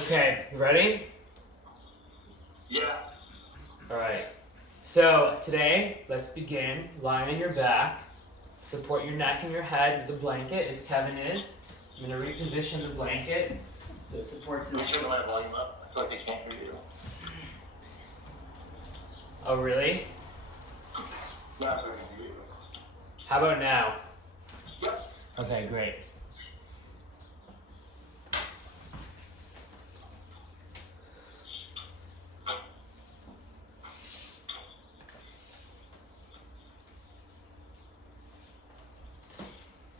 Okay, you ready? Yes. All right. So today, let's begin lying on your back. Support your neck and your head with a blanket, as Kevin is. I'm going to reposition the blanket so it supports Can his... you turn my volume up? I feel like I can't hear you. Oh, really? Not very good. How about now? Yep. Okay, great.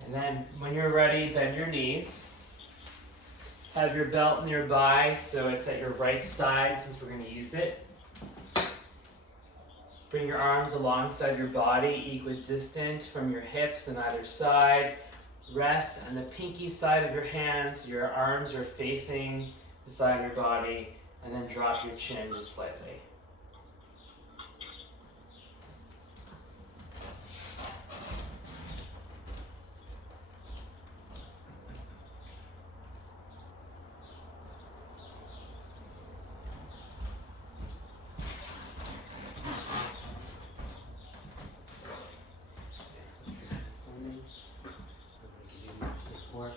And then when you're ready, bend your knees. Have your belt nearby so it's at your right side since we're going to use it. Bring your arms alongside your body, equidistant from your hips on either side. Rest on the pinky side of your hands. Your arms are facing the side of your body, and then drop your chin just slightly. Support.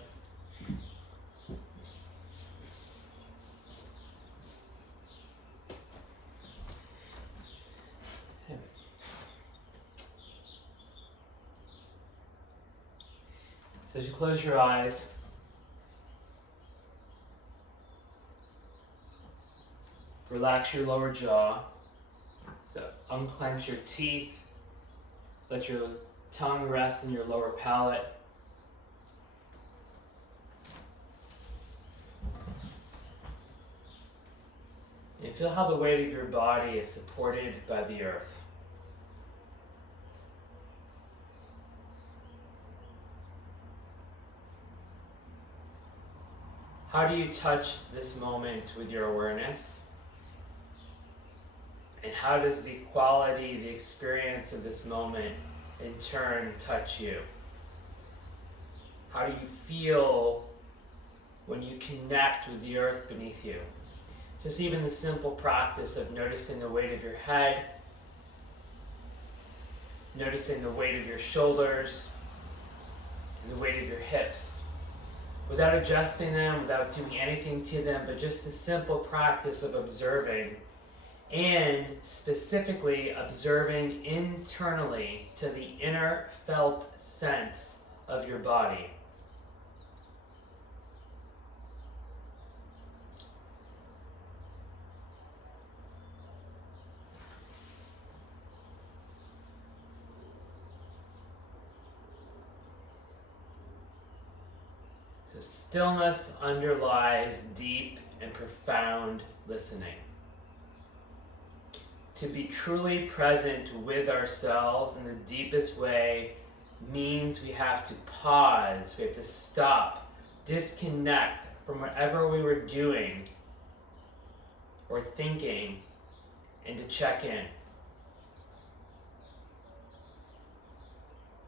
So as you close your eyes, relax your lower jaw. So unclench your teeth. Let your tongue rest in your lower palate. And feel how the weight of your body is supported by the earth. How do you touch this moment with your awareness? And how does the quality, the experience of this moment in turn touch you? How do you feel when you connect with the earth beneath you? Just even the simple practice of noticing the weight of your head, noticing the weight of your shoulders, and the weight of your hips. Without adjusting them, without doing anything to them, but just the simple practice of observing, and specifically observing internally to the inner felt sense of your body. So stillness underlies deep and profound listening. To be truly present with ourselves in the deepest way means we have to pause, we have to stop, disconnect from whatever we were doing or thinking, and to check in.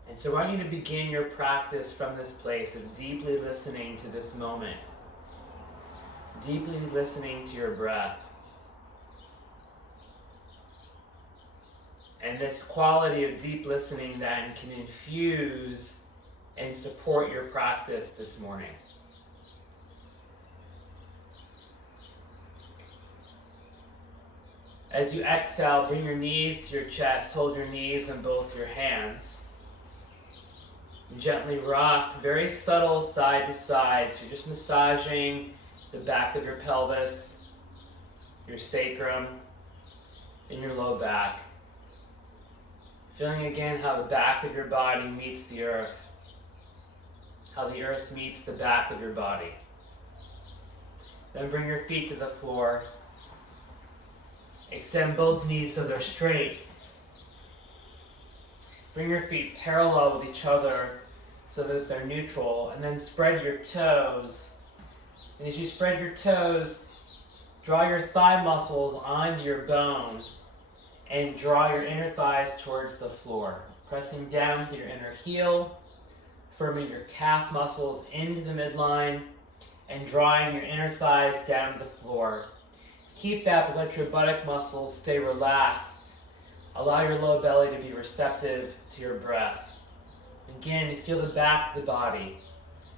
And so I want you to begin your practice from this place of deeply listening to this moment, deeply listening to your breath. And this quality of deep listening then can infuse and support your practice this morning. As you exhale, bring your knees to your chest, hold your knees on both your hands. And gently rock, very subtle side to side. So you're just massaging the back of your pelvis, your sacrum, and your low back. Feeling again how the back of your body meets the earth. How the earth meets the back of your body. Then bring your feet to the floor. Extend both knees so they're straight. Bring your feet parallel with each other so that they're neutral. And then spread your toes. And as you spread your toes, draw your thigh muscles onto your bone. And draw your inner thighs towards the floor, pressing down with your inner heel, firming your calf muscles into the midline, and drawing your inner thighs down to the floor. Keep that, but let your buttock muscles stay relaxed. Allow your low belly to be receptive to your breath. Again, feel the back of the body.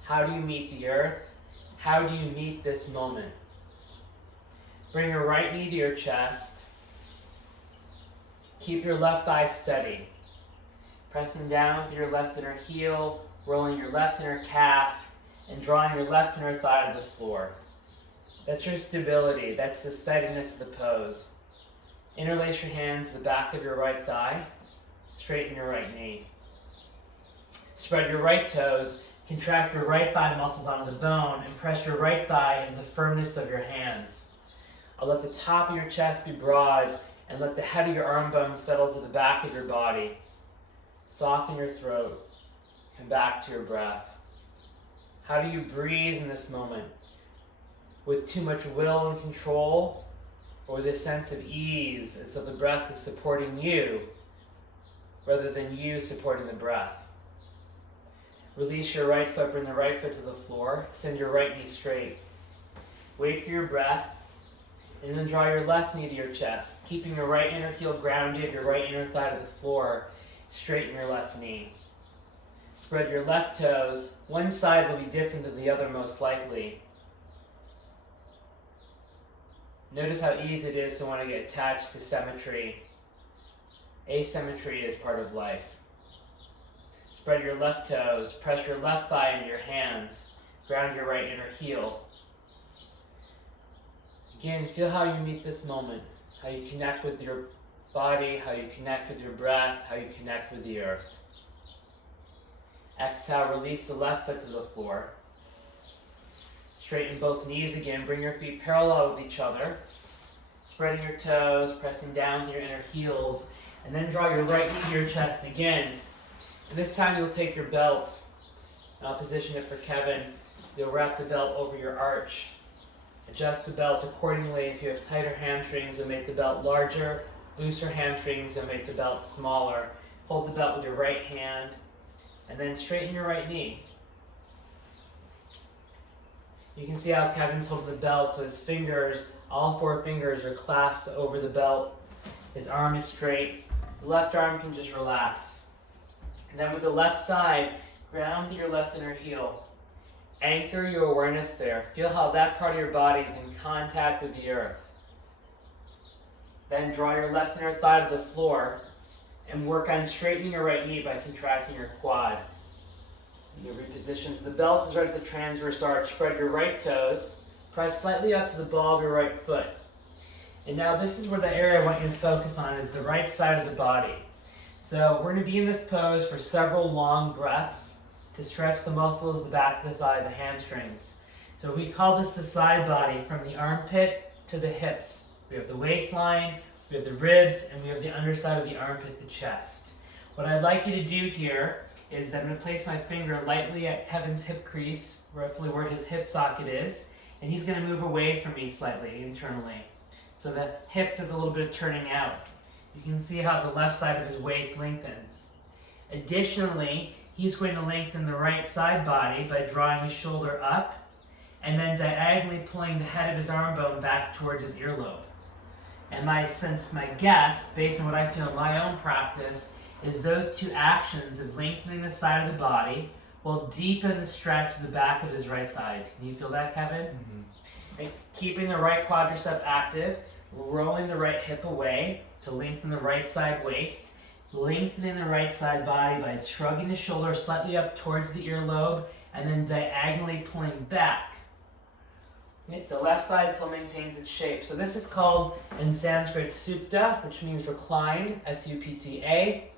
How do you meet the earth? How do you meet this moment? Bring your right knee to your chest. Keep your left thigh steady. Pressing down through your left inner heel, rolling your left inner calf, and drawing your left inner thigh to the floor. That's your stability. That's the steadiness of the pose. Interlace your hands to the back of your right thigh. Straighten your right knee. Spread your right toes. Contract your right thigh muscles onto the bone and press your right thigh into the firmness of your hands. I'll let the top of your chest be broad and let the head of your arm bones settle to the back of your body. Soften your throat. Come back to your breath. How do you breathe in this moment? With too much will and control, or with a sense of ease as though the breath is supporting you rather than you supporting the breath? Release your right foot, bring the right foot to the floor, extend your right knee straight. Wait for your breath, and then draw your left knee to your chest, keeping your right inner heel grounded, your right inner thigh to the floor. Straighten your left knee. Spread your left toes. One side will be different than the other, most likely. Notice how easy it is to want to get attached to symmetry. Asymmetry is part of life. Spread your left toes. Press your left thigh into your hands. Ground your right inner heel. Again, feel how you meet this moment. How you connect with your body, how you connect with your breath, how you connect with the earth. Exhale, release the left foot to the floor. Straighten both knees again. Bring your feet parallel with each other. Spreading your toes, pressing down with your inner heels, and then draw your right knee to your chest again. And this time you'll take your belt. And I'll position it for Kevin. You'll wrap the belt over your arch. Adjust the belt accordingly. If you have tighter hamstrings, you'll make the belt larger. Looser hamstrings, you'll make the belt smaller. Hold the belt with your right hand, and then straighten your right knee. You can see how Kevin's holding the belt, so his fingers, all four fingers are clasped over the belt. His arm is straight. The left arm can just relax. And then with the left side, ground to your left inner heel. Anchor your awareness there. Feel how that part of your body is in contact with the earth. Then draw your left inner thigh to the floor and work on straightening your right knee by contracting your quad. You repositions. The belt is right at the transverse arch. Spread your right toes. Press slightly up to the ball of your right foot. And now this is where the area I want you to focus on is the right side of the body. So we're going to be in this pose for several long breaths to stretch the muscles, the back of the thigh, the hamstrings. So we call this the side body, from the armpit to the hips. We have the waistline, we have the ribs, and we have the underside of the armpit, the chest. What I'd like you to do here is that I'm going to place my finger lightly at Kevin's hip crease, roughly where his hip socket is, and he's going to move away from me slightly internally. So the hip does a little bit of turning out. You can see how the left side of his waist lengthens. Additionally, he's going to lengthen the right side body by drawing his shoulder up and then diagonally pulling the head of his arm bone back towards his earlobe. And my guess, based on what I feel in my own practice, is those two actions of lengthening the side of the body will deepen the stretch of the back of his right thigh. Can you feel that, Kevin? Mm-hmm. Right. Keeping the right quadricep active, rolling the right hip away to lengthen the right side waist, lengthening the right side body by shrugging the shoulder slightly up towards the earlobe, and then diagonally pulling back. Okay. The left side still maintains its shape. So this is called, in Sanskrit, supta, which means reclined, S-U-P-T-A.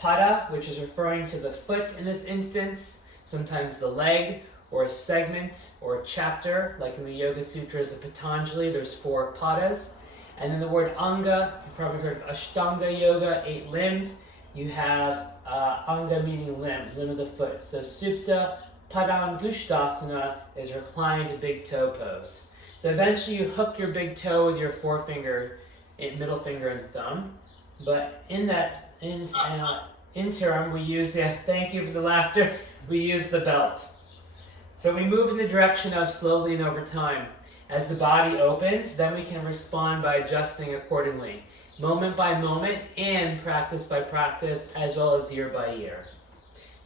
Pada, which is referring to the foot in this instance, sometimes the leg, or a segment, or a chapter, like in the Yoga Sutras of Patanjali, there's 4 padas. And then the word anga, you've probably heard of Ashtanga Yoga, 8-limbed. You have anga meaning limb of the foot. So supta, Padangushtasana is reclined big toe pose. So eventually you hook your big toe with your forefinger, middle finger and thumb. But in that interim, we use thank you for the laughter, we use the belt. So we move in the direction of slowly and over time. As the body opens, then we can respond by adjusting accordingly, moment by moment and practice by practice, as well as year by year.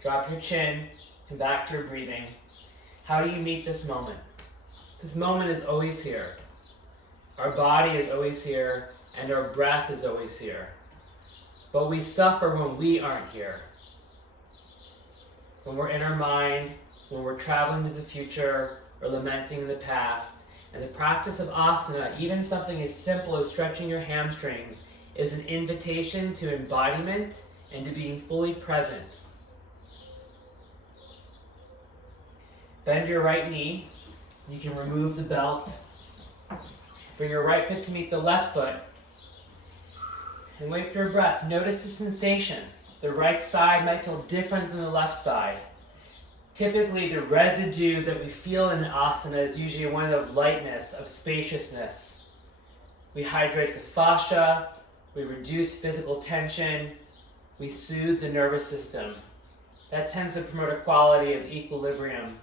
Drop your chin, come back to your breathing. How do you meet this moment? This moment is always here. Our body is always here, and our breath is always here. But we suffer when we aren't here. When we're in our mind, when we're traveling to the future, or lamenting the past. And the practice of asana, even something as simple as stretching your hamstrings, is an invitation to embodiment and to being fully present. Bend your right knee. You can remove the belt. Bring your right foot to meet the left foot. And wait for your breath. Notice the sensation. The right side might feel different than the left side. Typically, the residue that we feel in asana is usually one of lightness, of spaciousness. We hydrate the fascia, we reduce physical tension, we soothe the nervous system. That tends to promote a quality of equilibrium.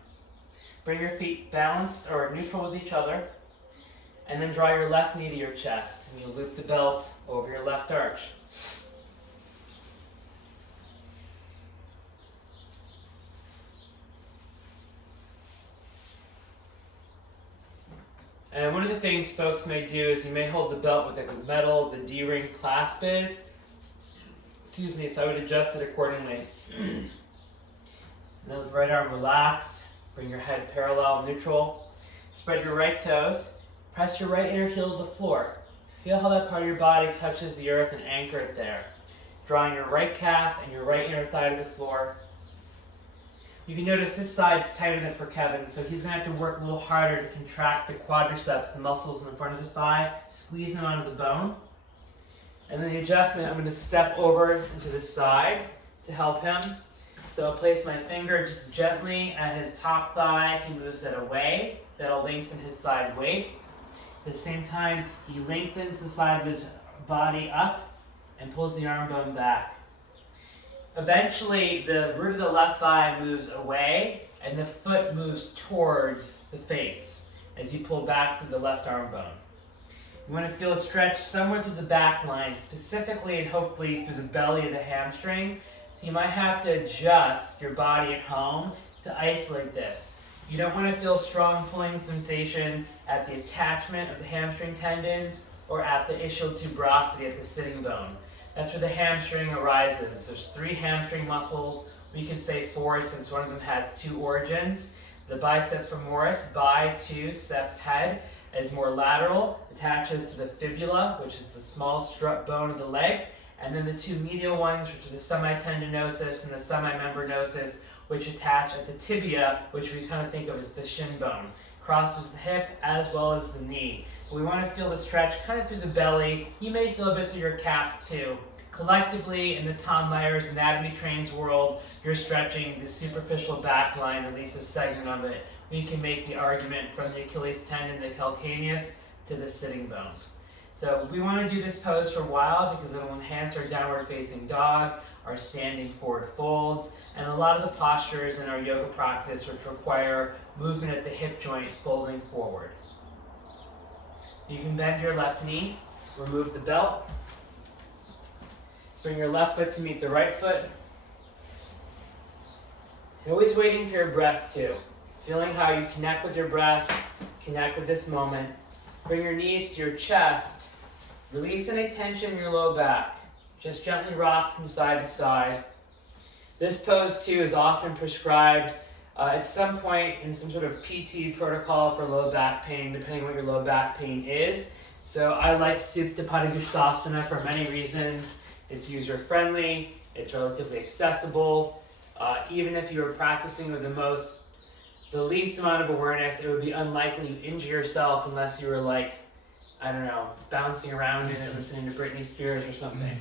Bring your feet balanced or neutral with each other, and then draw your left knee to your chest, and you loop the belt over your left arch. And one of the things folks may do is you may hold the belt with the metal, the D-ring clasp is. So I would adjust it accordingly. And then with the right arm, relax. Bring your head parallel, neutral. Spread your right toes. Press your right inner heel to the floor. Feel how that part of your body touches the earth and anchor it there. Drawing your right calf and your right inner thigh to the floor. You can notice this side's tighter than for Kevin, so he's going to have to work a little harder to contract the quadriceps, the muscles in the front of the thigh, squeeze them onto the bone. And then the adjustment, I'm going to step over into the side to help him. So I'll place my finger just gently at his top thigh. He moves that away. That'll lengthen his side waist. At the same time, he lengthens the side of his body up and pulls the arm bone back. Eventually, the root of the left thigh moves away and the foot moves towards the face as you pull back through the left arm bone. You want to feel a stretch somewhere through the back line, specifically and hopefully through the belly of the hamstring. So you might have to adjust your body at home to isolate this. You don't want to feel strong pulling sensation at the attachment of the hamstring tendons or at the ischial tuberosity at the sitting bone. That's where the hamstring arises. There's 3 hamstring muscles. We could say 4 since one of them has 2 origins. The bicep femoris, biceps head, is more lateral, attaches to the fibula, which is the small strut bone of the leg, and then the 2 medial ones, which are the semitendinosus and the semimembranosus, which attach at the tibia, which we kind of think of as the shin bone. Crosses the hip as well as the knee. We want to feel the stretch kind of through the belly. You may feel a bit through your calf too. Collectively, in the Tom Ayers Anatomy Trains world, you're stretching the superficial back line, at least a segment of it. We can make the argument from the Achilles tendon, the calcaneus, to the sitting bone. So we want to do this pose for a while because it will enhance our downward facing dog, our standing forward folds, and a lot of the postures in our yoga practice which require movement at the hip joint folding forward. You can bend your left knee, remove the belt, bring your left foot to meet the right foot. You're always waiting for your breath too. Feeling how you connect with your breath, connect with this moment. Bring your knees to your chest. Release any tension in your low back. Just gently rock from side to side. This pose too is often prescribed at some point in some sort of PT protocol for low back pain, depending what your low back pain is. So I like Supta Padangusthasana for many reasons. It's user-friendly, it's relatively accessible. Even if you were practicing with the least amount of awareness, it would be unlikely you'd injure yourself unless you were like, I don't know, bouncing around in it, listening to Britney Spears or something.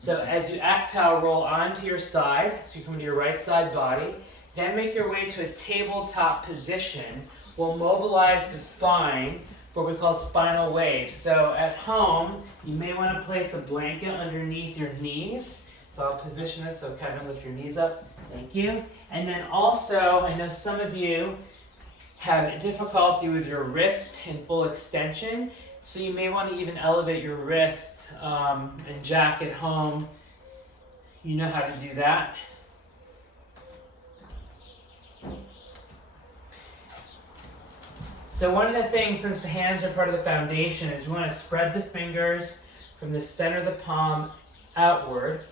So as you exhale, roll onto your side, so you come to your right side body. Then make your way to a tabletop position. We'll mobilize the spine for what we call spinal waves. So at home, you may want to place a blanket underneath your knees. So I'll position this so Kevin, lift your knees up. Thank you. And then also, I know some of you have difficulty with your wrist in full extension, so you may want to even elevate your wrist and jack it home. You know how to do that. So one of the things, since the hands are part of the foundation, is we want to spread the fingers from the center of the palm outward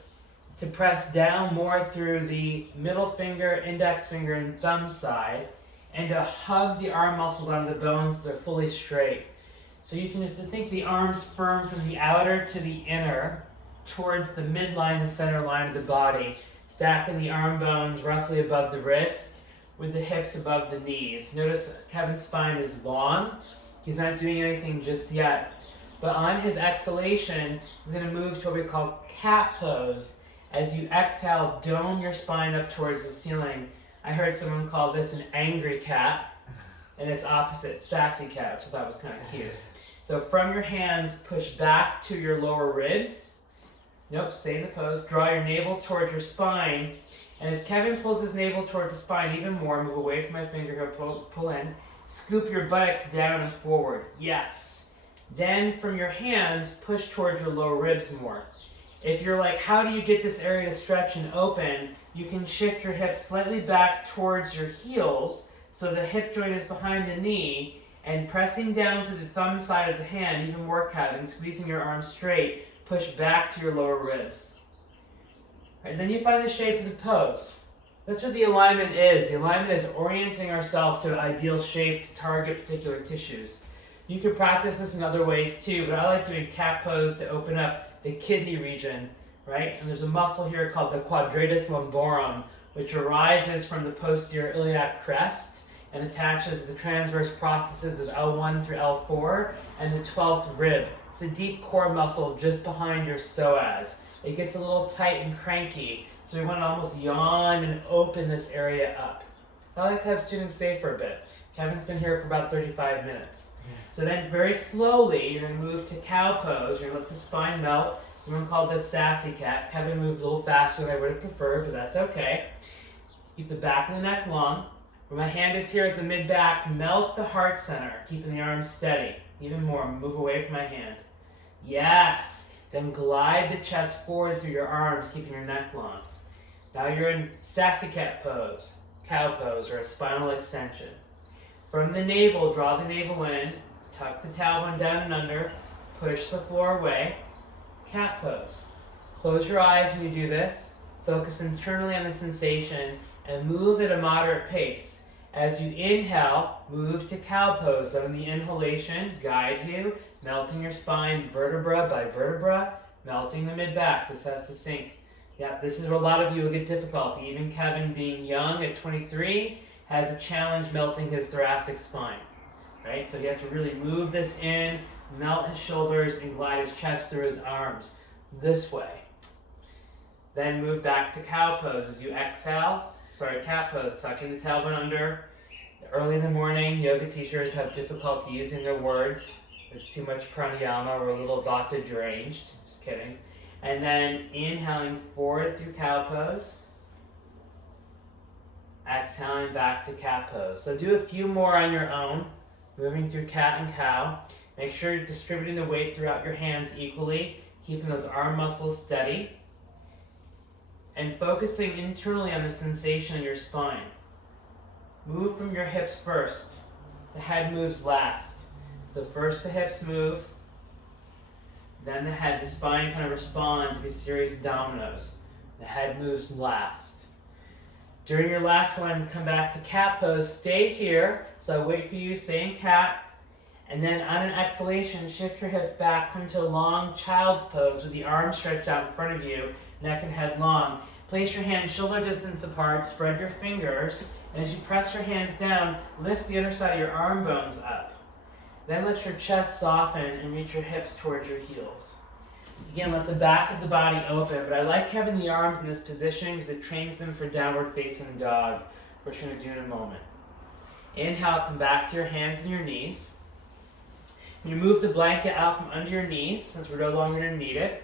to press down more through the middle finger, index finger, and thumb side, and to hug the arm muscles onto the bones so they're fully straight. So you can just think the arms firm from the outer to the inner, towards the midline, the center line of the body, stacking the arm bones roughly above the wrist, with the hips above the knees. Notice Kevin's spine is long. He's not doing anything just yet. But on his exhalation, he's going to move to what we call cat pose. As you exhale, dome your spine up towards the ceiling. I heard someone call this an angry cat, and it's opposite, sassy cat, which I thought was kind of cute. So from your hands, push back to your lower ribs. Nope, stay in the pose. Draw your navel towards your spine. And as Kevin pulls his navel towards the spine even more, move away from my finger here, pull in. Scoop your buttocks down and forward. Yes. Then from your hands, push towards your lower ribs more. If you're like, how do you get this area to stretch and open? You can shift your hips slightly back towards your heels so the hip joint is behind the knee, and pressing down to the thumb side of the hand, even more, Kevin, squeezing your arms straight, push back to your lower ribs. Right, then you find the shape of the pose. That's what the alignment is. The alignment is orienting ourselves to an ideal shape to target particular tissues. You can practice this in other ways too, but I like doing cat pose to open up the kidney region, right? And there's a muscle here called the quadratus lumborum, which arises from the posterior iliac crest and attaches the transverse processes of L1 through L4 and the 12th rib. It's a deep core muscle just behind your psoas. It gets a little tight and cranky, so we want to almost yawn and open this area up. I like to have students stay for a bit. Kevin's been here for about 35 minutes. So then very slowly, you're going to move to cow pose. You're going to let the spine melt. Someone called this sassy cat. Kevin moved a little faster than I would have preferred, but that's okay. Keep the back of the neck long. When my hand is here at the mid-back, melt the heart center, keeping the arms steady. Even more, move away from my hand. Yes! Then glide the chest forward through your arms, keeping your neck long. Now you're in sassy cat pose, cow pose, or a spinal extension. From the navel, draw the navel in, tuck the tailbone down and under, push the floor away, cat pose. Close your eyes when you do this, focus internally on the sensation, and move at a moderate pace. As you inhale, move to cow pose. Let the inhalation guide you, melting your spine vertebra by vertebra, melting the mid-back. This has to sink. Yeah, this is where a lot of you will get difficulty. Even Kevin, being young at 23, has a challenge melting his thoracic spine. Right? So he has to really move this in, melt his shoulders, and glide his chest through his arms this way. Then move back to cow pose as you exhale. Cat pose, tucking the tailbone under. Early in the morning, yoga teachers have difficulty using their words. There's too much pranayama, we're a little vata deranged. Just kidding. And then inhaling forward through cow pose. Exhaling back to cat pose. So do a few more on your own, moving through cat and cow. Make sure you're distributing the weight throughout your hands equally, keeping those arm muscles steady, and focusing internally on the sensation in your spine. Move from your hips first. The head moves last. So first the hips move, then the head. The spine kind of responds like a series of dominoes. The head moves last. During your last one, come back to cat pose. Stay here. So I wait for you, stay in cat. And then on an exhalation, shift your hips back, come to a long child's pose with the arms stretched out in front of you, neck and head long. Place your hands shoulder distance apart, spread your fingers, and as you press your hands down, lift the underside of your arm bones up. Then let your chest soften and reach your hips towards your heels. Again, let the back of the body open, but I like having the arms in this position because it trains them for downward facing dog, which we're going to do in a moment. Inhale, come back to your hands and your knees. You move the blanket out from under your knees since we're no longer going to need it.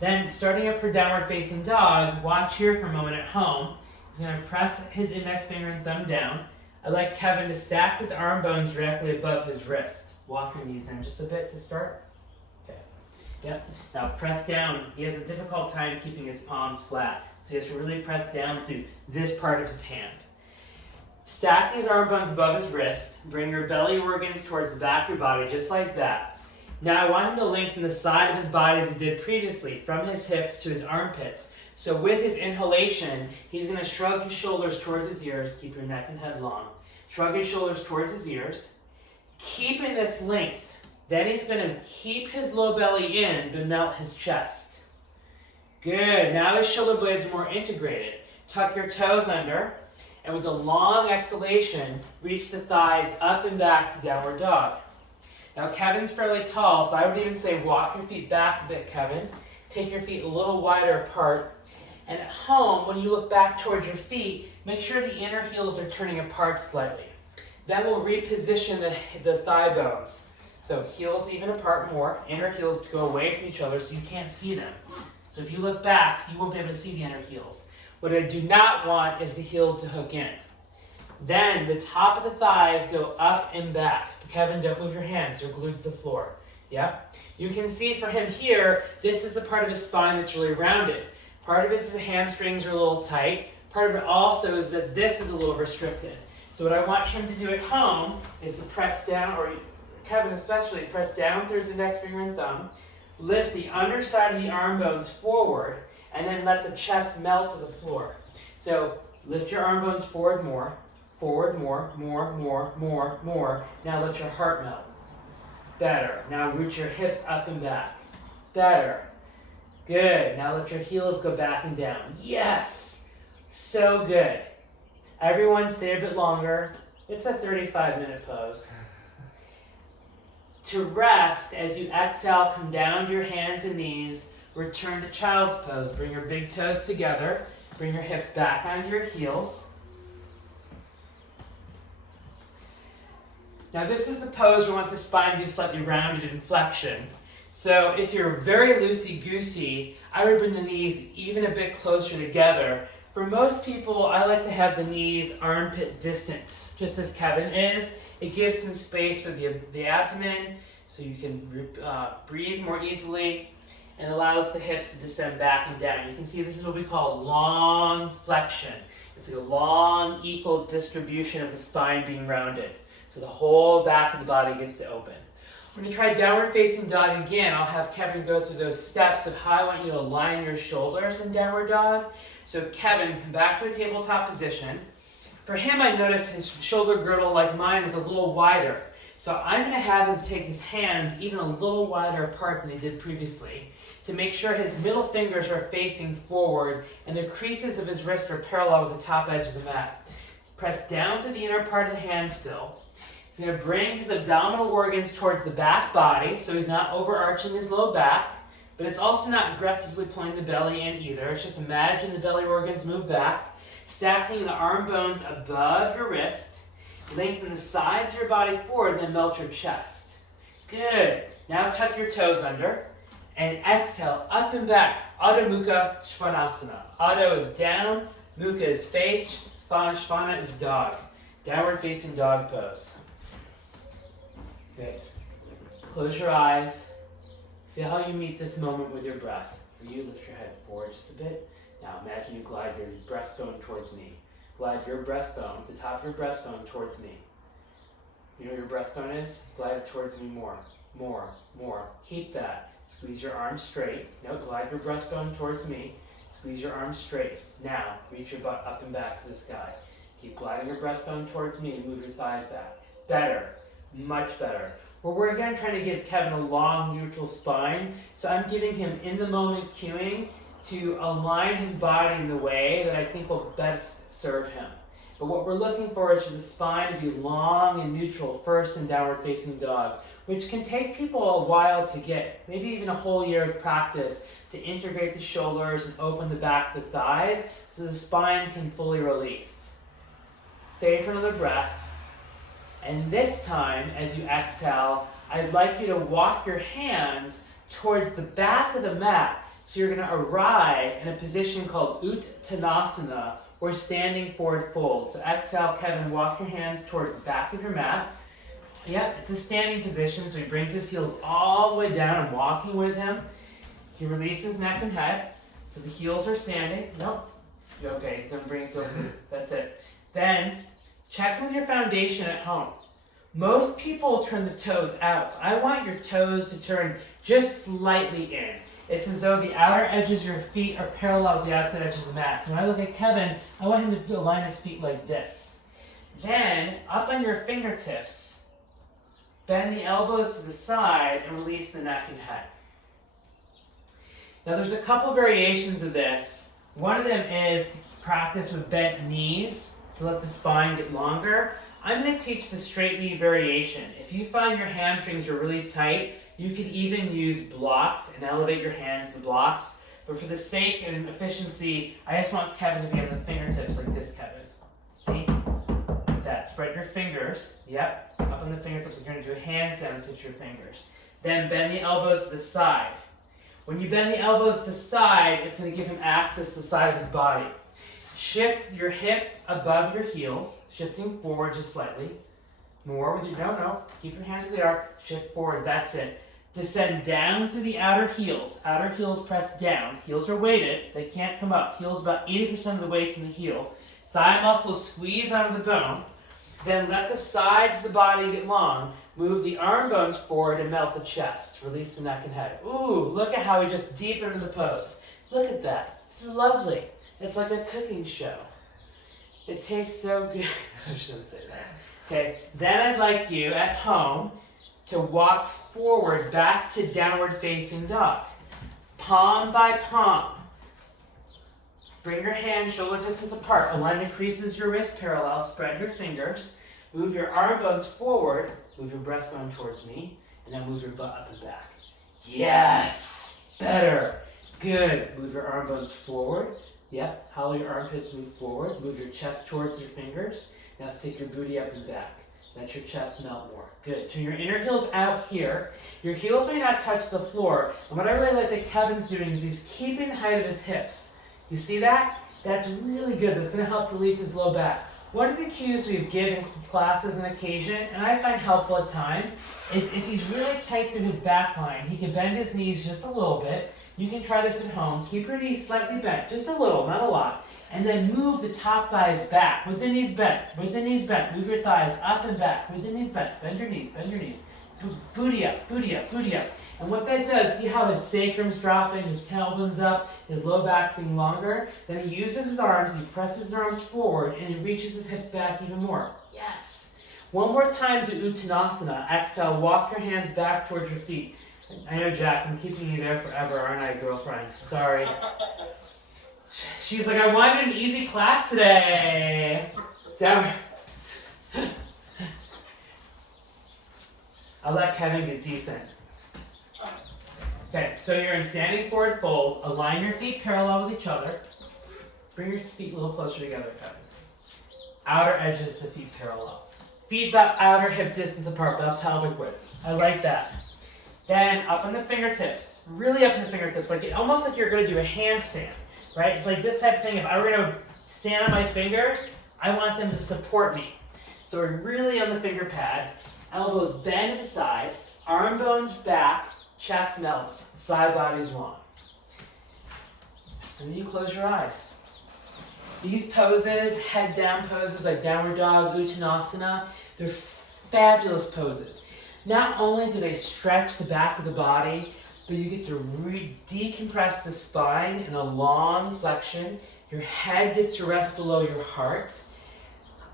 Then, starting up for downward facing dog, watch here for a moment at home. He's going to press his index finger and thumb down. I'd like Kevin to stack his arm bones directly above his wrist. Walk your knees in just a bit to start. Okay. Yep. Now press down. He has a difficult time keeping his palms flat, so he has to really press down through this part of his hand. Stack his arm bones above his wrist. Bring your belly organs towards the back of your body, just like that. Now I want him to lengthen the side of his body as he did previously, from his hips to his armpits. So with his inhalation, he's going to shrug his shoulders towards his ears. Keep your neck and head long. Shrug his shoulders towards his ears. Keeping this length. Then he's going to keep his low belly in, but melt his chest. Good. Now his shoulder blades are more integrated. Tuck your toes under. And with a long exhalation, reach the thighs up and back to downward dog. Now Kevin's fairly tall, so I would even say walk your feet back a bit, Kevin. Take your feet a little wider apart. And at home, when you look back towards your feet, make sure the inner heels are turning apart slightly. Then we'll reposition the thigh bones. So heels even apart more, inner heels to go away from each other so you can't see them. So if you look back, you won't be able to see the inner heels. What I do not want is the heels to hook in. Then the top of the thighs go up and back. Kevin, don't move your hands, they're glued to the floor. Yeah? You can see for him here, this is the part of his spine that's really rounded. Part of it is the hamstrings are a little tight. Part of it also is that this is a little restricted. So what I want him to do at home is to press down, or Kevin especially, press down through his index finger and thumb, lift the underside of the arm bones forward, and then let the chest melt to the floor. So lift your arm bones forward more, more. Now let your heart melt. Better. Now root your hips up and back. Better. Good. Now let your heels go back and down. Yes! So good. Everyone stay a bit longer. It's a 35-minute pose. To rest, as you exhale, come down to your hands and knees. Return to child's pose. Bring your big toes together. Bring your hips back onto your heels. Now this is the pose where we want the spine to be slightly rounded in flexion. So if you're very loosey-goosey, I would bring the knees even a bit closer together. For most people, I like to have the knees armpit distance, just as Kevin is. It gives some space for the abdomen, so you can breathe more easily, and allows the hips to descend back and down. You can see this is what we call long flexion. It's like a long, equal distribution of the spine being rounded. So the whole back of the body gets to open. When you try downward facing dog again, I'll have Kevin go through those steps of how I want you to align your shoulders in downward dog. So Kevin, come back to a tabletop position. For him, I notice his shoulder girdle, like mine, is a little wider. So I'm going to have him take his hands even a little wider apart than he did previously to make sure his middle fingers are facing forward and the creases of his wrist are parallel with the top edge of the mat. Press down through the inner part of the hand still. He's going to bring his abdominal organs towards the back body, so he's not overarching his low back, but it's also not aggressively pulling the belly in either. It's just imagine the belly organs move back, stacking the arm bones above your wrist, lengthen the sides of your body forward, then melt your chest. Good. Now tuck your toes under, and exhale, up and back. Adho Mukha Svanasana. Adho is down, Mukha is face, Svana is dog. Downward facing dog pose. Good. Close your eyes. Feel how you meet this moment with your breath. For you, lift your head forward just a bit. Now imagine you glide your breastbone towards me. Glide your breastbone, the top of your breastbone towards me. You know what your breastbone is? Glide it towards me more. Keep that. Squeeze your arms straight. Now glide your breastbone towards me. Squeeze your arms straight. Now reach your butt up and back to the sky. Keep gliding your breastbone towards me and move your thighs back. Better. Much better. We're again trying to give Kevin a long neutral spine, so I'm giving him in the moment cueing to align his body in the way that I think will best serve him. But what we're looking for is for the spine to be long and neutral first in downward facing dog, which can take people a while to get, maybe even a whole year of practice to integrate the shoulders and open the back of the thighs so the spine can fully release. Stay for another breath. And this time, as you exhale, I'd like you to walk your hands towards the back of the mat So you're going to arrive in a position called Uttanasana, or standing forward fold. So exhale, Kevin, walk your hands towards the back of your mat. Yep, it's a standing position, so he brings his heels all the way down. I'm walking with him. He releases neck and head. So the heels are standing. Nope. Okay, so bring it over. That's it. Then, check with your foundation at home. Most people turn the toes out. So I want your toes to turn just slightly in. It's as though the outer edges of your feet are parallel with the outside edges of the mat. So when I look at Kevin, I want him to align his feet like this. Then, up on your fingertips, bend the elbows to the side and release the neck and head. Now there's a couple variations of this. One of them is to practice with bent knees to let the spine get longer. I'm going to teach the straight knee variation. If you find your hamstrings are really tight, you could even use blocks and elevate your hands to the blocks. But for the sake and efficiency, I just want Kevin to be on the fingertips like this, Kevin. See? Like that. Spread your fingers. Yep. Up on the fingertips. You're going to do a handstand to your fingers. Then bend the elbows to the side. When you bend the elbows to the side, it's going to give him access to the side of his body. Shift your hips above your heels, shifting forward just slightly. More with your, no, keep your hands where they are. Shift forward, that's it. Descend down through the outer heels press down. Heels are weighted, they can't come up. Heels, about 80% of the weight's in the heel. Thigh muscles squeeze out of the bone. Then let the sides of the body get long. Move the arm bones forward and melt the chest. Release the neck and head. Ooh, look at how we just deepen into the pose. Look at that. It's lovely. It's like a cooking show. It tastes so good. I shouldn't say that. Okay, then I'd like you at home to walk forward back to downward facing dog. Palm by palm. Bring your hands shoulder distance apart. Alignment creases your wrist parallel. Spread your fingers. Move your arm bones forward. Move your breastbone towards me. And then move your butt up and back. Yes! Better. Good. Move your arm bones forward. Yep. Hollow your armpits, move forward. Move your chest towards your fingers. Now stick your booty up and back. Let your chest melt more. Good. Turn your inner heels out here. Your heels may not touch the floor. And what I really like that Kevin's doing is he's keeping the height of his hips. You see that? That's really good. That's going to help release his low back. One of the cues we've given classes on occasion, and I find helpful at times, is if he's really tight through his back line, he can bend his knees just a little bit. You can try this at home. Keep your knees slightly bent, just a little, not a lot. And then move the top thighs back, with the knees bent, with the knees bent. Move your thighs up and back, with the knees bent. Bend your knees, bend your knees. Booty up, booty up, booty up. And what that does, see how his sacrum's dropping, his tailbone's up, his low back's getting longer? Then he uses his arms, he presses his arms forward, and he reaches his hips back even more. Yes! One more time to Uttanasana. Exhale, walk your hands back towards your feet. I know, Jack, I'm keeping you there forever, aren't I, girlfriend? Sorry. She's like, I wanted an easy class today. Down. I'll let Kevin get decent. Okay, so you're in standing forward fold. Align your feet parallel with each other. Bring your feet a little closer together, Kevin. Outer edges of the feet parallel. Feet about outer hip distance apart, about pelvic width. I like that. Then up on the fingertips, really up in the fingertips, like almost like you're going to do a handstand, right? It's like this type of thing. If I were going to stand on my fingers, I want them to support me. So we're really on the finger pads. Elbows bend to the side, arm bones back, chest melts, side body's long. And then you close your eyes. These poses, head down poses like downward dog, Uttanasana, they're fabulous poses. Not only do they stretch the back of the body, but you get to decompress the spine in a long flexion. Your head gets to rest below your heart.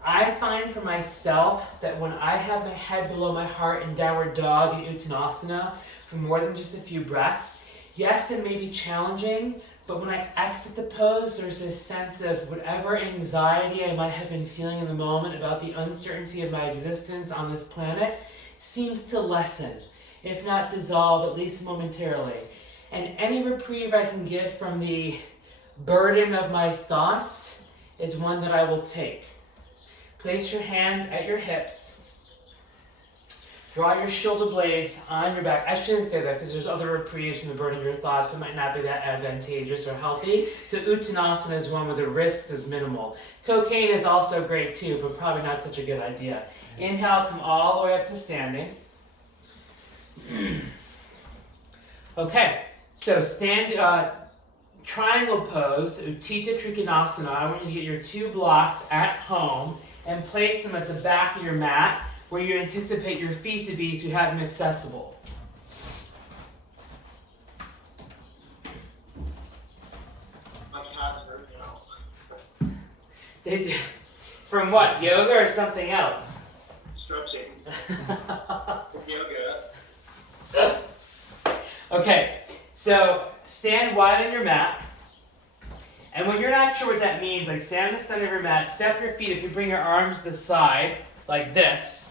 I find for myself that when I have my head below my heart in downward dog and Uttanasana for more than just a few breaths, yes, it may be challenging, but when I exit the pose, there's this sense of whatever anxiety I might have been feeling in the moment about the uncertainty of my existence on this planet seems to lessen, if not dissolve, at least momentarily. And any reprieve I can get from the burden of my thoughts is one that I will take. Place your hands at your hips. Draw your shoulder blades on your back. I shouldn't say that because there's other reprieves from the burden of your thoughts that might not be that advantageous or healthy. So Uttanasana is one where the risk is minimal. Cocaine is also great too, but probably not such a good idea. Inhale, come all the way up to standing. Okay, so stand, triangle pose, Utthita Trikonasana. I want you to get your 2 blocks at home and place them at the back of your mat where you anticipate your feet to be so you have them accessible. My calves hurt now. They do. From what, yoga or something else? Stretching. Yoga. Okay, so stand wide on your mat. And when you're not sure what that means, like stand in the center of your mat, step your feet if you bring your arms to the side, like this.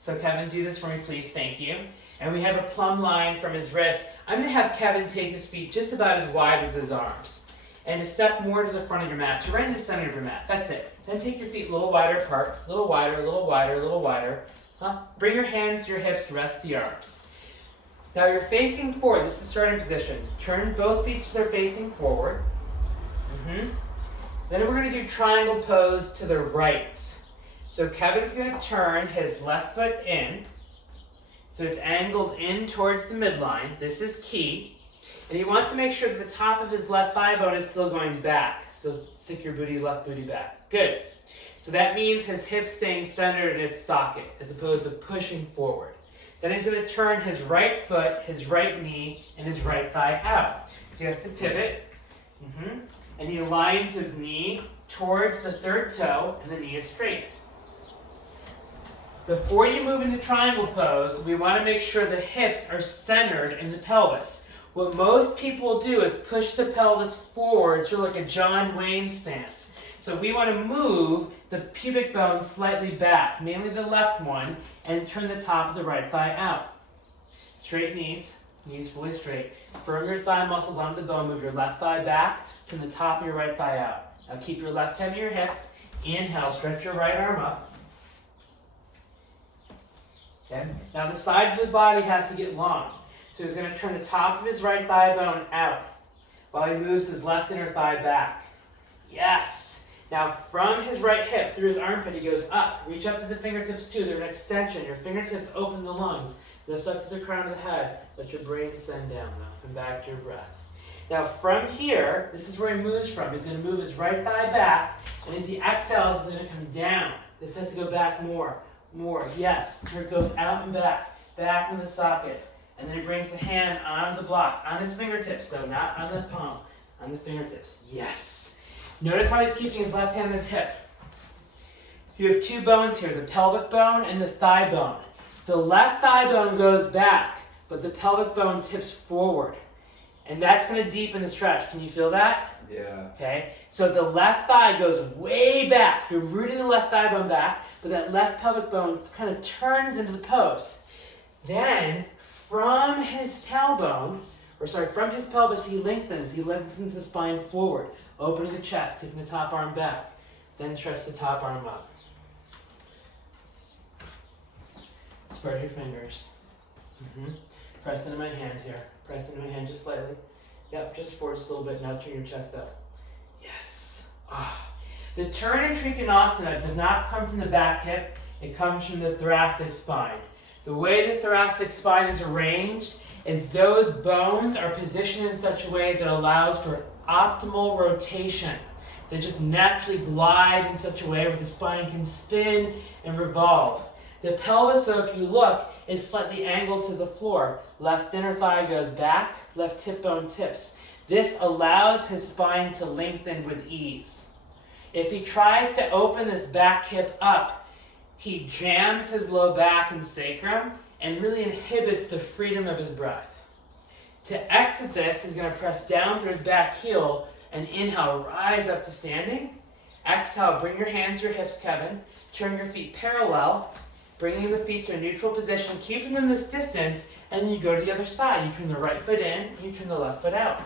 So Kevin, do this for me, please, thank you. And we have a plumb line from his wrist. I'm gonna have Kevin take his feet just about as wide as his arms. And to step more to the front of your mat, so right in the center of your mat, that's it. Then take your feet a little wider apart, a little wider, a little wider, a little wider. Bring your hands to your hips to rest the arms. Now you're facing forward, this is the starting position. Turn both feet so they're facing forward. Then we're gonna do triangle pose to the right. So Kevin's gonna turn his left foot in. So it's angled in towards the midline. This is key. And he wants to make sure that the top of his left thigh bone is still going back. So stick your left booty back. Good. So that means his hips staying centered in its socket as opposed to pushing forward. Then he's going to turn his right foot, his right knee, and his right thigh out. So he has to pivot. And he aligns his knee towards the third toe, and the knee is straight. Before you move into triangle pose, we want to make sure the hips are centered in the pelvis. What most people do is push the pelvis forward, sort of like a John Wayne stance. So we want to move the pubic bone slightly back, mainly the left one, and turn the top of the right thigh out. Straight knees, knees fully straight. Firm your thigh muscles onto the bone, move your left thigh back, turn the top of your right thigh out. Now keep your left hand to your hip. Inhale, stretch your right arm up. Okay. Now the sides of the body has to get long. So he's going to turn the top of his right thigh bone out while he moves his left inner thigh back. Yes. Now from his right hip, through his armpit, he goes up. Reach up to the fingertips too. They're an extension. Your fingertips open the lungs. Lift up to the crown of the head. Let your brain descend down now. Come back to your breath. Now from here, this is where he moves from. He's going to move his right thigh back. And as he exhales, he's going to come down. This has to go back more. More. Yes. Here it goes out and back. Back in the socket. And then he brings the hand on the block. On his fingertips though, not on the palm. On the fingertips. Yes. Notice how he's keeping his left hand on his hip. You have 2 bones here, the pelvic bone and the thigh bone. The left thigh bone goes back, but the pelvic bone tips forward. And that's going to deepen the stretch. Can you feel that? Yeah. Okay. So the left thigh goes way back. You're rooting the left thigh bone back, but that left pelvic bone kind of turns into the pose. Then, from his tailbone, from his pelvis, he lengthens the spine forward, opening the chest, taking the top arm back, then stretch the top arm up. Spread your fingers. Press into my hand here. Press into my hand just slightly. Yep, just forward just a little bit. Now turn your chest up. Yes. The turn in Trikonasana does not come from the back hip. It comes from the thoracic spine. The way the thoracic spine is arranged is those bones are positioned in such a way that allows for optimal rotation. They just naturally glide in such a way where the spine can spin and revolve. The pelvis, though, if you look, is slightly angled to the floor. Left inner thigh goes back, left hip bone tips. This allows his spine to lengthen with ease. If he tries to open this back hip up, he jams his low back and sacrum and really inhibits the freedom of his breath. To exit this, he's going to press down through his back heel and inhale, rise up to standing. Exhale, bring your hands to your hips, Kevin. Turn your feet parallel, bringing the feet to a neutral position, keeping them this distance, and then you go to the other side. You turn the right foot in, and you turn the left foot out.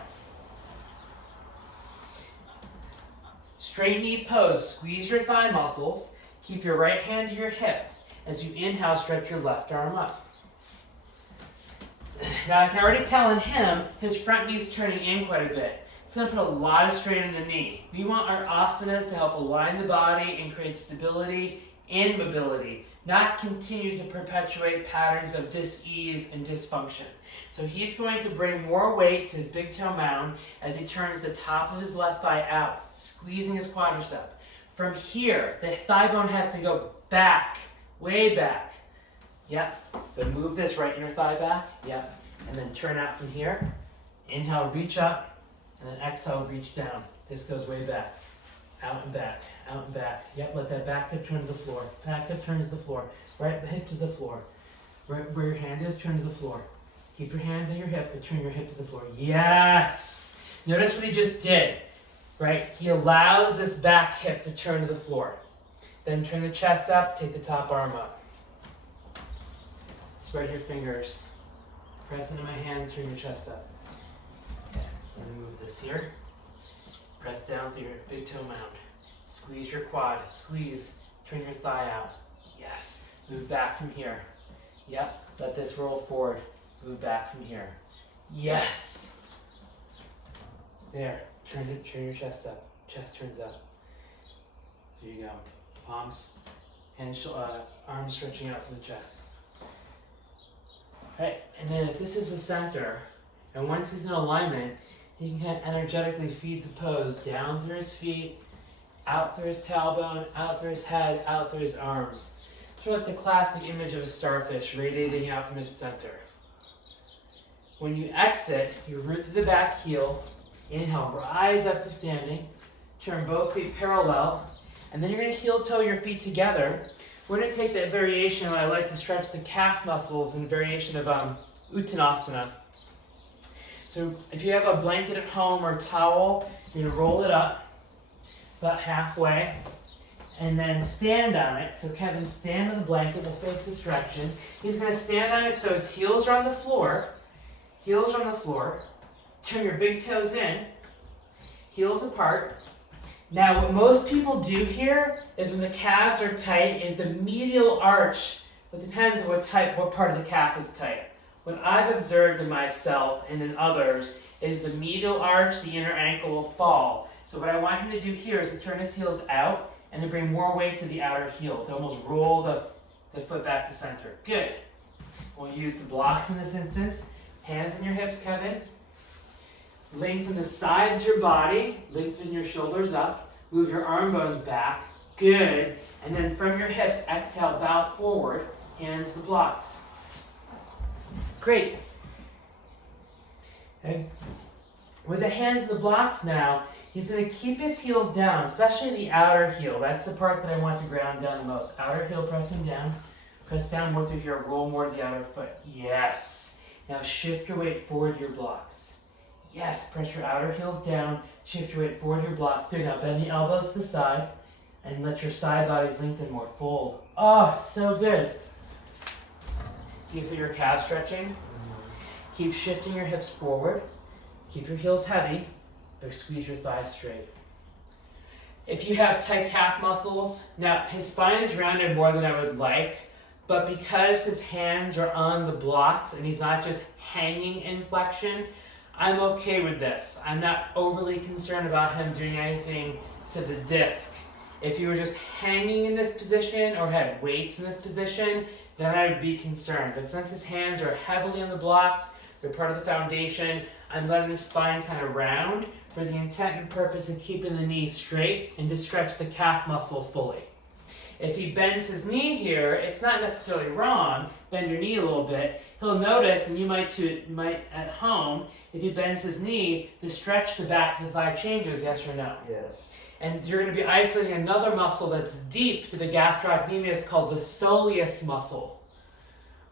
Straight knee pose. Squeeze your thigh muscles. Keep your right hand to your hip. As you inhale, stretch your left arm up. Now I can already tell in him, his front knee's turning in quite a bit. It's going to put a lot of strain on the knee. We want our asanas to help align the body and create stability and mobility, not continue to perpetuate patterns of dis-ease and dysfunction. So he's going to bring more weight to his big toe mound as he turns the top of his left thigh out, squeezing his quadricep. From here, the thigh bone has to go back, way back. Yep. So move this right inner thigh back. Yep. And then turn out from here. Inhale, reach up, and then exhale, reach down. This goes way back. Out and back, out and back. Yep, let that back hip turn to the floor. Back hip turns to the floor. Right hip to the floor. Right where your hand is, turn to the floor. Keep your hand on your hip, but turn your hip to the floor. Yes! Notice what he just did, right? He allows this back hip to turn to the floor. Then turn the chest up, take the top arm up. Spread your fingers. Press into my hand, turn your chest up. Okay, I'm gonna move this here. Press down through your big toe mound. Squeeze your quad, squeeze, turn your thigh out. Yes, move back from here. Yep, let this roll forward. Move back from here. Yes. There, turn your chest up. Chest turns up. There you go. Palms, hands, arms stretching out for the chest. Right, and then if this is the center, and once he's in alignment, he can kind of energetically feed the pose down through his feet, out through his tailbone, out through his head, out through his arms. It's like the classic image of a starfish radiating out from its center. When you exit, you root through the back heel, inhale, rise up to standing, turn both feet parallel, and then you're going to heel toe your feet together. We're going to take that variation, I like to stretch the calf muscles in variation of Uttanasana. So if you have a blanket at home or a towel, you're going to roll it up about halfway and then stand on it. So Kevin, stand on the blanket, will face this direction. He's going to stand on it so his heels are on the floor. Heels on the floor. Turn your big toes in. Heels apart. Now what most people do here is when the calves are tight is the medial arch. It depends on what part of the calf is tight. What I've observed in myself and in others is the medial arch, the inner ankle will fall. So what I want him to do here is to turn his heels out and to bring more weight to the outer heel, to almost roll the foot back to center. Good. We'll use the blocks in this instance. Hands in your hips, Kevin. Lengthen the sides of your body. Lengthen your shoulders up. Move your arm bones back. Good. And then from your hips, exhale, bow forward. Hands to the blocks. Great. Okay. With the hands in the blocks now, he's going to keep his heels down, especially the outer heel. That's the part that I want to ground down the most. Outer heel pressing down. Press down more through here. Roll more to the outer foot. Yes. Now shift your weight forward to your blocks. Yes, press your outer heels down. Shift your weight forward to your blocks. Good. Now bend the elbows to the side and let your side bodies lengthen more. Fold. Oh, so good. Do you feel your calves stretching? Keep shifting your hips forward. Keep your heels heavy, but squeeze your thighs straight. If you have tight calf muscles, now his spine is rounded more than I would like, but because his hands are on the blocks and he's not just hanging in flexion, I'm okay with this. I'm not overly concerned about him doing anything to the disc. If you were just hanging in this position or had weights in this position, then I would be concerned. But since his hands are heavily on the blocks, they're part of the foundation, I'm letting the spine kind of round for the intent and purpose of keeping the knee straight and to stretch the calf muscle fully. If he bends his knee here, it's not necessarily wrong. Bend your knee a little bit. He'll notice, and you might at home, if he bends his knee, the stretch to the back of the thigh changes, yes or no? Yes. And you're going to be isolating another muscle that's deep to the gastrocnemius called the soleus muscle,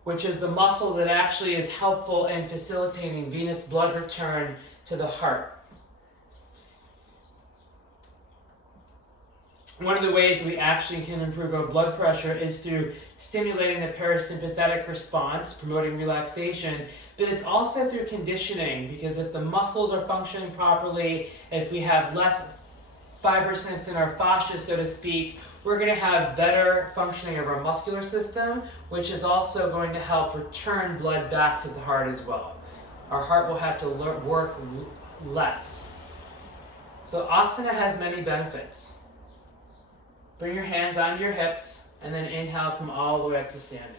which is the muscle that actually is helpful in facilitating venous blood return to the heart. One of the ways we actually can improve our blood pressure is through stimulating the parasympathetic response, promoting relaxation, but it's also through conditioning, because if the muscles are functioning properly, if we have less fibrousness in our fascia, so to speak, we're going to have better functioning of our muscular system, which is also going to help return blood back to the heart as well. Our heart will have to work less. So asana has many benefits. Bring your hands onto your hips, and then inhale, come all the way up to standing.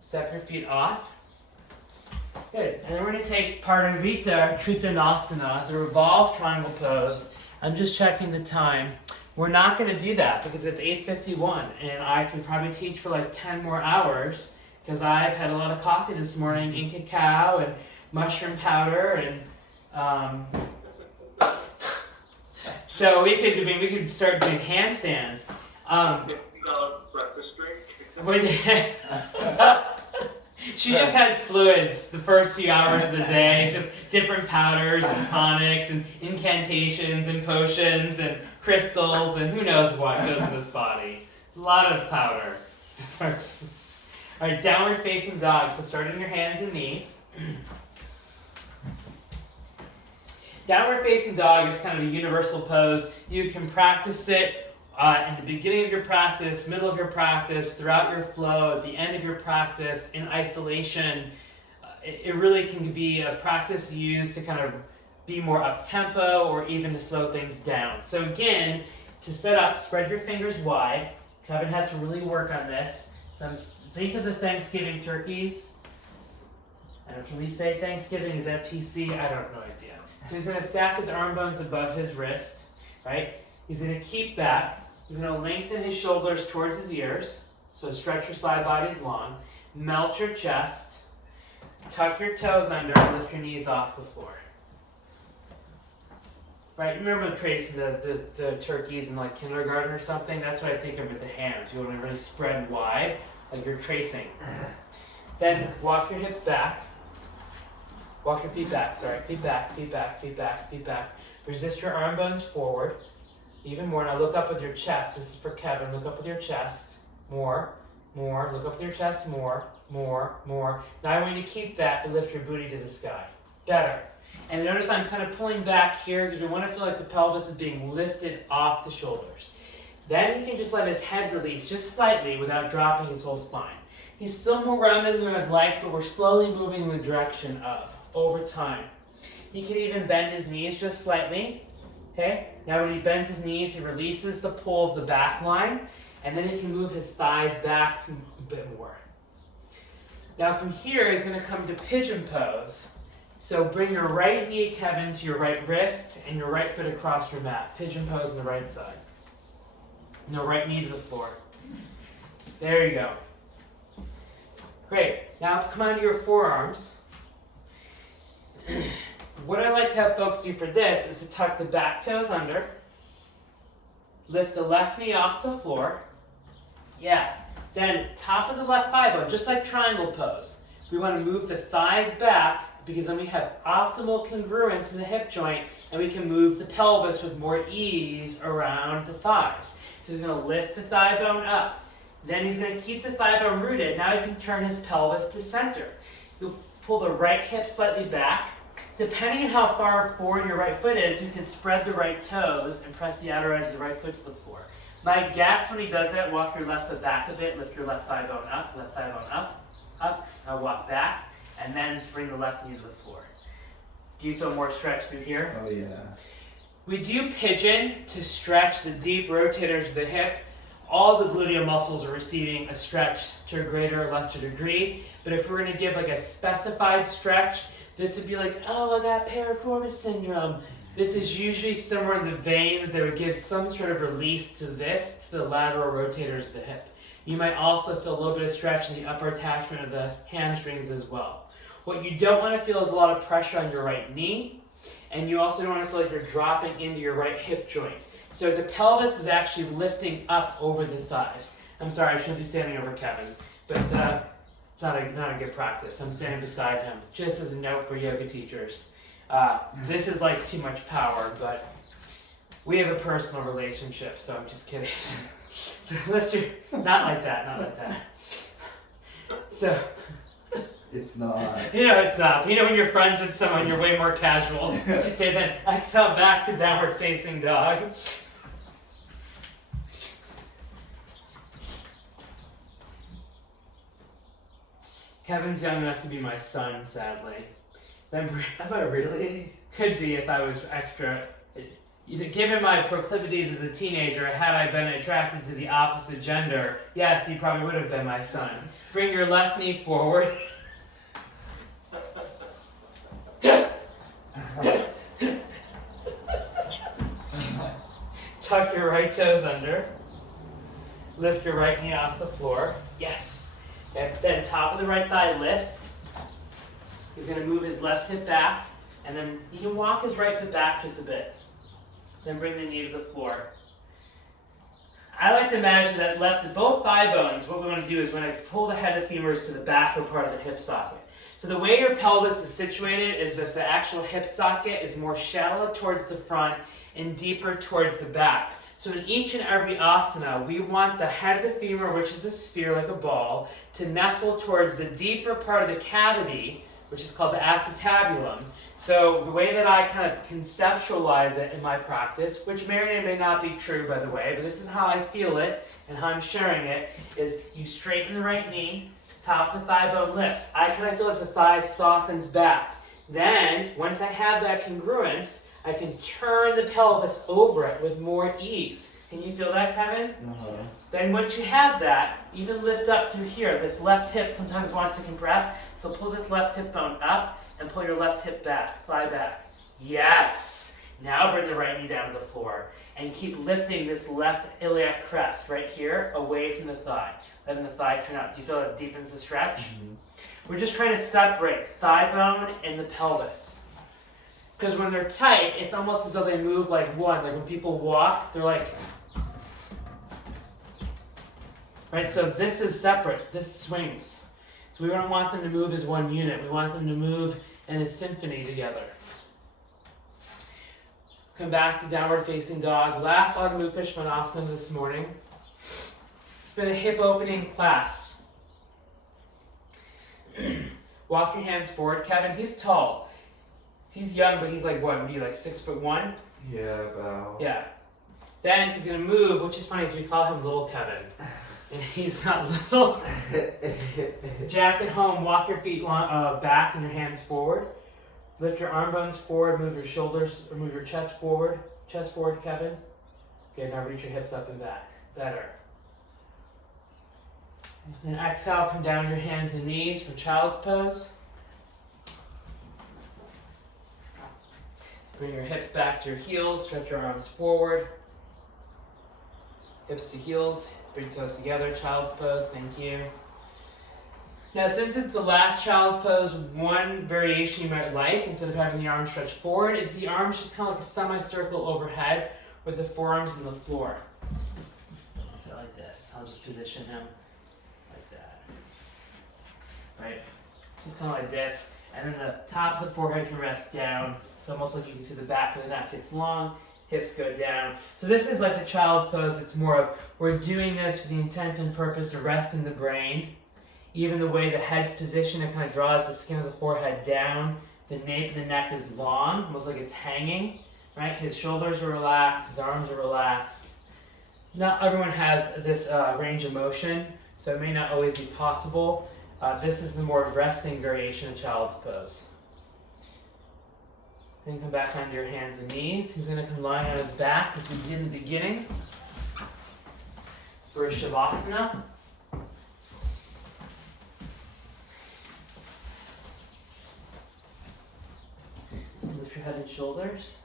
Step your feet off. Good. And then we're going to take Pardavita Trikonasana, the revolved triangle pose. I'm just checking the time. We're not going to do that because it's 8:51, and I can probably teach for like 10 more hours because I've had a lot of coffee this morning and cacao and mushroom powder and so we could start doing handstands. Breakfast drink. She just has fluids the first few hours of the day, just different powders and tonics and incantations and potions and crystals and who knows what goes in this body. A lot of powder. All right, downward facing dog. So start in your hands and knees. Downward facing dog is kind of a universal pose. You can practice it at the beginning of your practice, middle of your practice, throughout your flow, at the end of your practice, in isolation. It really can be a practice used to kind of be more up-tempo or even to slow things down. So again, to set up, spread your fingers wide. Kevin has to really work on this. So think of the Thanksgiving turkeys. I don't know, can we say Thanksgiving? Is that PC? I don't have no idea. So he's going to stack his arm bones above his wrist, right? He's going to keep that. He's going to lengthen his shoulders towards his ears. So stretch your side bodies long. Melt your chest. Tuck your toes under and lift your knees off the floor. Right, remember tracing the turkeys in like kindergarten or something? That's what I think of with the hands. You want to really spread wide, like you're tracing. Then walk your hips back. Walk your feet back, sorry. Feet back, feet back, feet back, feet back. Resist your arm bones forward. Even more. Now look up with your chest. This is for Kevin. Look up with your chest. More. Look up with your chest. More. Now I want you to keep that, but lift your booty to the sky. Better. And notice I'm kind of pulling back here because we want to feel like the pelvis is being lifted off the shoulders. Then he can just let his head release just slightly without dropping his whole spine. He's still more rounded than I'd like, but we're slowly moving in the direction of over time. He can even bend his knees just slightly. Okay? Now when he bends his knees, he releases the pull of the back line, and then he can move his thighs back a bit more. Now from here, he's going to come to pigeon pose. So bring your right knee, Kevin, to your right wrist, and your right foot across your mat. Pigeon pose on the right side. No, right knee to the floor. There you go. Great. Now come onto your forearms. What I like to have folks do for this is to tuck the back toes under, lift the left knee off the floor. Yeah. Then top of the left thigh bone, just like triangle pose. We want to move the thighs back because then we have optimal congruence in the hip joint and we can move the pelvis with more ease around the thighs. So he's going to lift the thigh bone up. Then he's going to keep the thigh bone rooted. Now he can turn his pelvis to center. You'll pull the right hip slightly back. Depending on how far forward your right foot is, you can spread the right toes and press the outer edge of the right foot to the floor. My guess when he does that, walk your left foot back a bit, lift your left thigh bone up, left thigh bone up, up. Now walk back, and then bring the left knee to the floor. Do you feel more stretch through here? Oh yeah. We do pigeon to stretch the deep rotators of the hip. All the gluteal muscles are receiving a stretch to a greater or lesser degree. But if we're going to give like a specified stretch, this would be like, oh, I got piriformis syndrome. This is usually somewhere in the vein that they would give some sort of release to this, to the lateral rotators of the hip. You might also feel a little bit of stretch in the upper attachment of the hamstrings as well. What you don't want to feel is a lot of pressure on your right knee, and you also don't want to feel like you're dropping into your right hip joint. So the pelvis is actually lifting up over the thighs. I'm sorry, I shouldn't be standing over Kevin, but it's not a good practice. I'm standing beside him, just as a note for yoga teachers. This is like too much power, but we have a personal relationship, so I'm just kidding. So lift your, not like that. So. It's not. You know it's not. You know when you're friends with someone, you're way more casual. Okay, then exhale back to downward facing dog. Kevin's young enough to be my son, sadly. Then Am I really? could be if I was extra. Given my proclivities as a teenager, had I been attracted to the opposite gender, yes, he probably would have been my son. Bring your left knee forward. Tuck your right toes under. Lift your right knee off the floor. Yes. Okay. Then top of the right thigh lifts. He's going to move his left hip back, and then he can walk his right foot back just a bit. Then bring the knee to the floor. I like to imagine that both thigh bones, what we want to do is when I pull the head of femurs to the back of part of the hip socket. So the way your pelvis is situated is that the actual hip socket is more shallow towards the front and deeper towards the back. So in each and every asana, we want the head of the femur, which is a sphere like a ball, to nestle towards the deeper part of the cavity, which is called the acetabulum. So the way that I kind of conceptualize it in my practice, which may or may not be true, by the way, but this is how I feel it and how I'm sharing it, is you straighten the right knee, top of the thigh bone lifts. I kind of feel like the thigh softens back. Then, once I have that congruence, I can turn the pelvis over it with more ease. Can you feel that, Kevin? Uh-huh. Then once you have that, even lift up through here. This left hip sometimes wants to compress, so pull this left hip bone up and pull your left hip back, thigh back. Yes! Now bring the right knee down to the floor and keep lifting this left iliac crest right here away from the thigh. Letting the thigh turn out. Do you feel it deepens the stretch? Mm-hmm. We're just trying to separate thigh bone and the pelvis. Because when they're tight, it's almost as though they move like one. Like when people walk, they're like... Right, so this is separate. This swings. So we don't want them to move as one unit. We want them to move in a symphony together. Come back to downward facing dog. Last Adho Mukha Svanasana this morning. It's been a hip opening class. Walk your hands forward. Kevin, he's tall. He's young, but he's like what? What are you, like 6'1"? Yeah, about. Yeah. Then he's gonna move, which is funny, is we call him Little Kevin. And he's not little. Jack at home, walk your feet back and your hands forward. Lift your arm bones forward, move your shoulders, or move your chest forward. Chest forward, Kevin. Okay, now reach your hips up and back. Better. Then exhale, come down your hands and knees for child's pose. Bring your hips back to your heels, stretch your arms forward. Hips to heels. Bring toes together, child's pose, thank you. Now since it's the last child's pose, one variation you might like, instead of having the arms stretched forward, is the arms just kind of like a semicircle overhead with the forearms on the floor. So like this, I'll just position him like that. Right, just kind of like this, and then the top of the forehead can rest down, so almost like you can see the back of the neck gets long. Hips go down. So this is like the child's pose. It's more of, we're doing this for the intent and purpose of resting the brain. Even the way the head's positioned, it kind of draws the skin of the forehead down. The nape of the neck is long, almost like it's hanging, right? His shoulders are relaxed, his arms are relaxed. Not everyone has this range of motion, so it may not always be possible. This is the more resting variation of child's pose. Then come back onto your hands and knees. He's going to come lying on his back as we did in the beginning for a Shavasana. So lift your head and shoulders.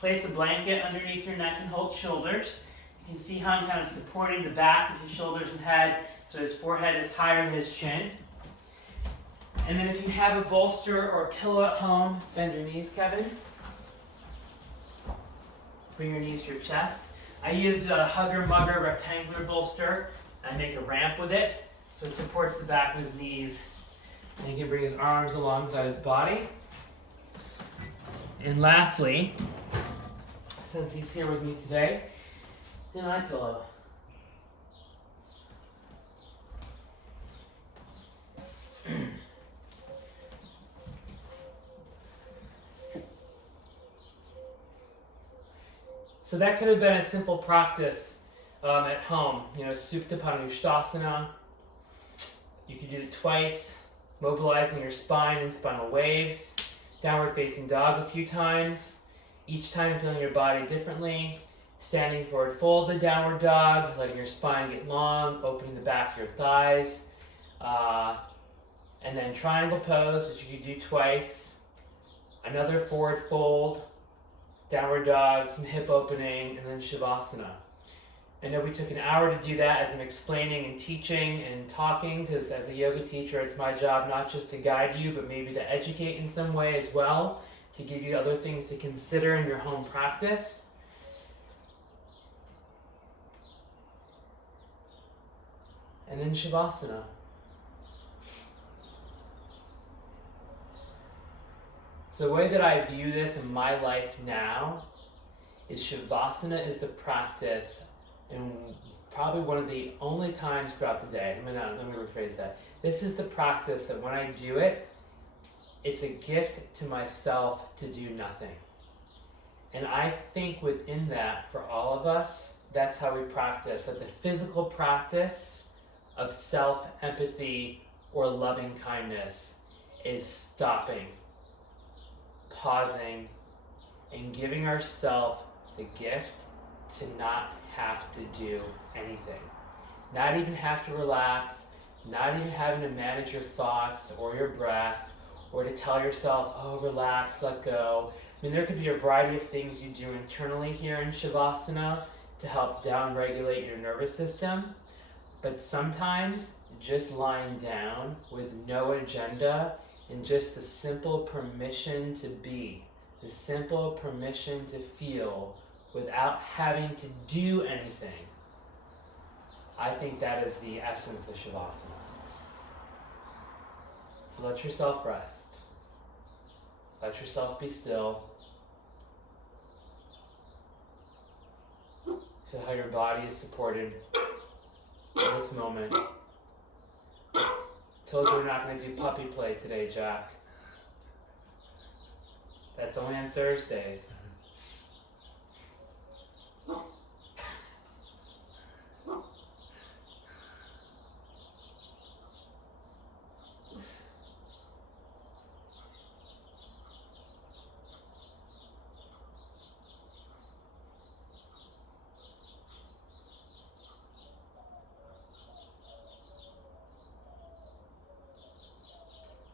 Place a blanket underneath your neck and hold shoulders. You can see how I'm kind of supporting the back of his shoulders and head so his forehead is higher than his chin. And then if you have a bolster or a pillow at home, bend your knees, Kevin. Bring your knees to your chest. I use a Hugger Mugger rectangular bolster. I make a ramp with it, so it supports the back of his knees. And he can bring his arms alongside his body. And lastly, since he's here with me today, an eye pillow. So that could have been a simple practice at home. You know, Supta Panushtasana, You can do it twice, mobilizing your spine and spinal waves. Downward facing dog a few times, each time feeling your body differently. Standing forward fold to downward dog, letting your spine get long, opening the back of your thighs. And then triangle pose, which you can do twice. Another forward fold, downward dog, some hip opening, and then Shavasana. I know we took an hour to do that as I'm explaining and teaching and talking, because as a yoga teacher, it's my job not just to guide you, but maybe to educate in some way as well, to give you other things to consider in your home practice. And then Shavasana. So the way that I view this in my life now is Shavasana is the practice, and probably one of the only times throughout the day. Let me rephrase that. This is the practice that when I do it, it's a gift to myself to do nothing. And I think within that, for all of us, that's how we practice. That the physical practice of self-empathy or loving kindness is stopping, pausing, and giving ourselves the gift to not have to do anything. Not even have to relax, not even having to manage your thoughts or your breath, or to tell yourself, oh, relax, let go. I mean, there could be a variety of things you do internally here in Shavasana to help down-regulate your nervous system. But sometimes just lying down with no agenda and just the simple permission to be, the simple permission to feel without having to do anything, I think that is the essence of Shavasana. So let yourself rest. Let yourself be still. Feel how your body is supported in this moment. Told you we're not going to do puppy play today, Jack. That's only on Thursdays.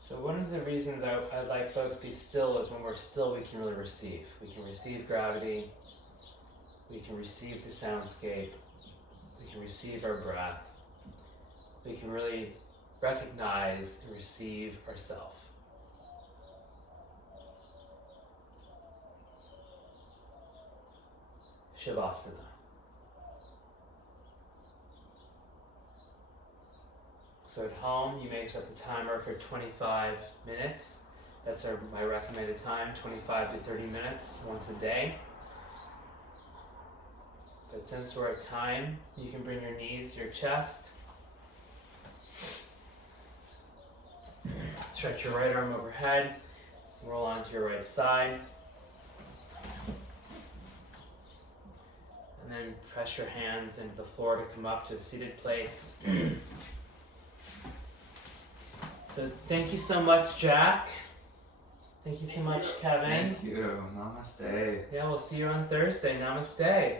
So one of the reasons I like folks be still is when we're still, we can really receive. We can receive gravity. We can receive the soundscape. We can receive our breath. We can really recognize and receive ourselves. Shavasana. So at home, you may set the timer for 25 minutes. That's my recommended time, 25 to 30 minutes once a day. But since we're at time, you can bring your knees to your chest. Stretch your right arm overhead. Roll onto your right side. And then press your hands into the floor to come up to a seated place. So thank you so much, Jack. Thank you so much, Kevin. Thank you. Namaste. Yeah, we'll see you on Thursday. Namaste.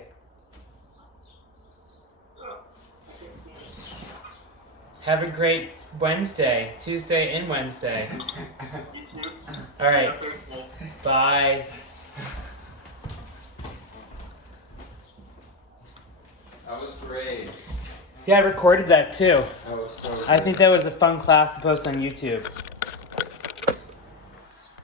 Have a great Wednesday, Tuesday and Wednesday. You too. All right. Bye. That was great. Yeah, I recorded that too. That was so I think that was a fun class to post on YouTube.